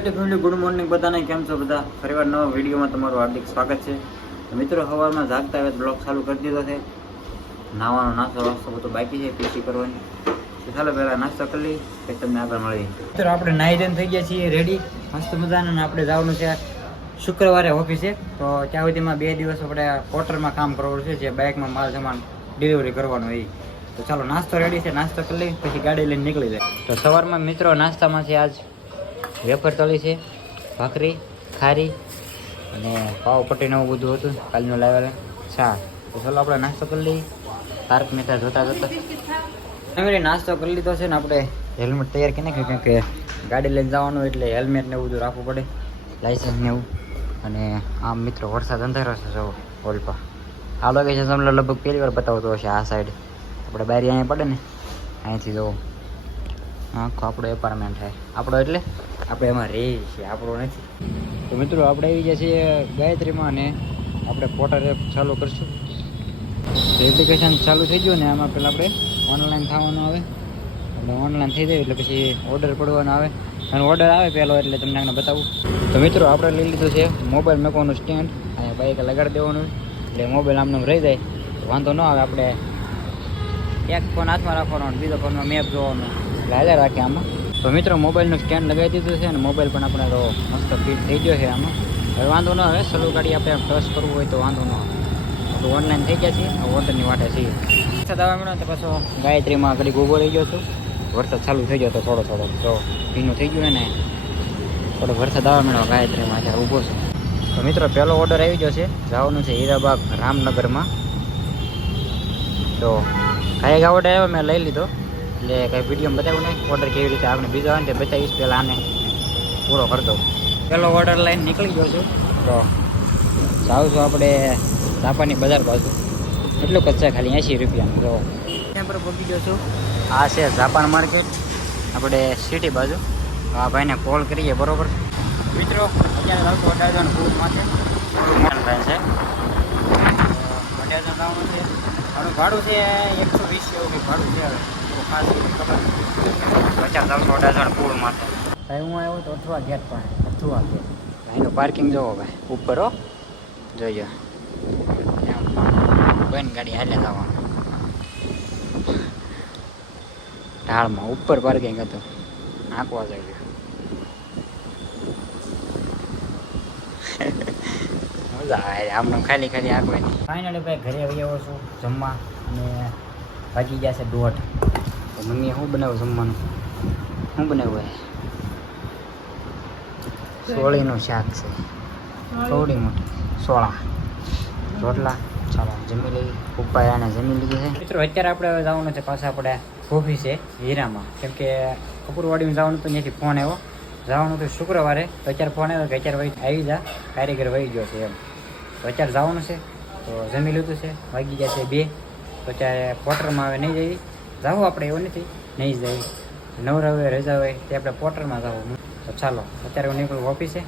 Good morning બધાને. કેમ છો બધા? ફરીવાર નવા વિડીયોમાં તમારું હાર્દિક સ્વાગત છે. મિત્રો સવારમાં જાગતા હવે બ્લોગ ચાલુ કરી દીધો છે. નાવાનો નાસ્તો વાસ્તો બધું બાકી છે પીસી કરવાની. ચાલો પહેલાં નાસ્તો કરી લઈ પછી તમને આગળ મળીએ. મિત્રો, આપણે નાહી જઈને થઈ ગયા છીએ રેડી મસ્ત મજાના આપણે જવાનું છે શુક્રવારે ઓફિસે તો ત્યાં સુધીમાં બે દિવસ આપણે ક્વાર્ટરમાં કામ કરવાનું છે, જે બાઇકમાં માલ સામાન ડિલિવરી કરવાનું એ તો ચાલો નાસ્તો રેડી છે, નાસ્તો કરી લઈ પછી ગાડી લઈને નીકળી જાય. તો સવારમાં મિત્રો, નાસ્તામાં છે આજ વેફર તળી છે, ભાખરી, ખારી અને પાવ પટ્ટીને એવું બધું હતું, કાલનું લાવેલા. ચા તો ચાલો આપણે નાસ્તો કરી લઈએ. તારક મહેતા જોતા જોતા. નાસ્તો કરી લીધો છે ને આપણે હેલ્મેટ તૈયાર કરીને કેમ કે ગાડી લઈને જવાનું એટલે હેલ્મેટ ને એવું બધું રાખવું પડે લાઇસન્સ ને એવું. અને આમ મિત્રો, વરસાદ અંધારો છે જો ઓલપા આ લોકેશન તમને લગભગ પહેલી વાર બતાવતો હશે આ સાઈડ આપણે બારી અહીંયા પડે ને અહીંયાથી જુઓ આખો આપણો એપાર્ટમેન્ટ છે. આપણો એટલે? આપણે એમાં રહીએ છીએ, આપણો નથી. તો મિત્રો, આપણે આવી ગયા છીએ ગાયત્રીમાં અને આપણે પોટર એપ ચાલુ કરશું. એપ્લિકેશન ચાલુ થઈ ગયું ને, આમાં પહેલાં આપણે ઓનલાઈન થવાનું આવે. એટલે ઓનલાઈન થઈ જાય, એટલે પછી ઓર્ડર પડવાનો આવે. અને ઓર્ડર આવે પહેલો, એટલે તમને આગળ બતાવું. તો મિત્રો, આપણે લઈ લીધું છે મોબાઈલ મૂકવાનું સ્ટેન્ડ અને બાઈક લગાડી દેવાનું. એટલે મોબાઈલ આમને આમ રહી જાય. વાંધો ન આવે આપણે. એક ફોન હાથમાં રાખવાનો બીજો ફોનમાં મેપ જોવાનો. એટલે રાખે આમાં. તો મિત્રો મોબાઈલનું સ્ટેન્ડ લગાવી દીધું છે અને મોબાઈલ પણ આપણે તો મસ્ત ફિટ થઈ ગયો છે આમાં. હવે વાંધો ન આવે, સલું ગાડી આપણે ટચ કરવું હોય તો વાંધો ન આવે. ઓનલાઈન થઈ ગયા છીએ ઓર્ડરની વાટે છીએ. વરસાદ આવવા મળ્યો તો પાછો ગાયત્રીમાં ઘડીક ઊભો રહી ગયો હતો વરસાદ ચાલુ થઈ ગયો હતો થોડો થોડો તો ભીનું થઈ ગયું ને થોડો વરસાદ આવવા મળ્યો, ગાયત્રીમાં અત્યારે ઊભો છે. તો મિત્રો, પહેલો ઓર્ડર આવી ગયો છે. જવાનું છે હીરાબાગ રામનગરમાં. તો કાંઈક ઓર્ડર આવ્યો? મેં લઈ લીધો. એટલે કંઈ વીડિયો બતાવ્યું નહીં. ઓર્ડર કેવી રીતે આપણે બીજો આવે ને તે બતાવીશ. પહેલાં આને પૂરો કરતો પહેલો ઓર્ડર લઈને નીકળી ગયો છું. તો જાઉં છું આપણે જાપાની બજાર બાજુ. એટલું છે ખાલી એંશી રૂપિયાનું. તો ત્યાં પર પહોંચી ગયો છું. આ છે જાપાન માર્કેટ આપણે સિટી બાજુ. તો આ ભાઈને કોલ કરીએ બરોબર? મિત્રો અત્યારે આવતો અઢાર ફૂલ માટે થાય છે. અઢાર જવાનું છે. મારું ભાડું છે એકસો વીસ એવું ભાડું છે હવે. પુલ માથે હું આવ્યો તો અઠવા ગેટ પણ અથવા ગેટ ભાઈનું પાર્કિંગ જોવો ભાઈ, ઉપર હો, જોઈએ. કોઈ બંધ ગાડી હાલે જવાનું ઢાળમાં ઉપર પાર્કિંગ હતું. આંકવા જાય મજા આવે, આમને ખાલી ખાલી આંકવાય નહીં ફાઇનલી ભાઈ ઘરે આવી આવ્યો છું જમવા અને ભાગી ગયા છે દોઢ. તો મમ્મીએ શું બનાવ્યું જમવાનું? શું બનાવ્યું એ? સોળીનું શાક છે. થોડી મોટી. સોળા. રોટલા. ચાલો, જમી લઈએ. પપ્પાએ આને જમી લીધી છે. મિત્રો, અત્યારે આપણે જવાનું છે પાછા આપણે ઓફિસે, હીરામાં. કેમ કે કપૂરવાડીમાં જવાનું તો ત્યાંથી ફોન આવ્યો. જવાનું હતું શુક્રવારે. તો અત્યારે ફોન આવ્યો કે અત્યારે વહી આવી જા. કારીગર વહી ગયો છે એમ. તો અત્યારે જવાનું છે. તો જમી લીધું છે. વાગી ગયા છે બે. તો અત્યારે ક્વાર્ટરમાં હવે નહીં જઈએ. જાવું આપણે એવું નથી. નહીં જાય. નવરા હોય, રજા હોય, તે આપણે પોટરમાં જવું. તો ચાલો, અત્યારે હું નીકળું ઓફિસે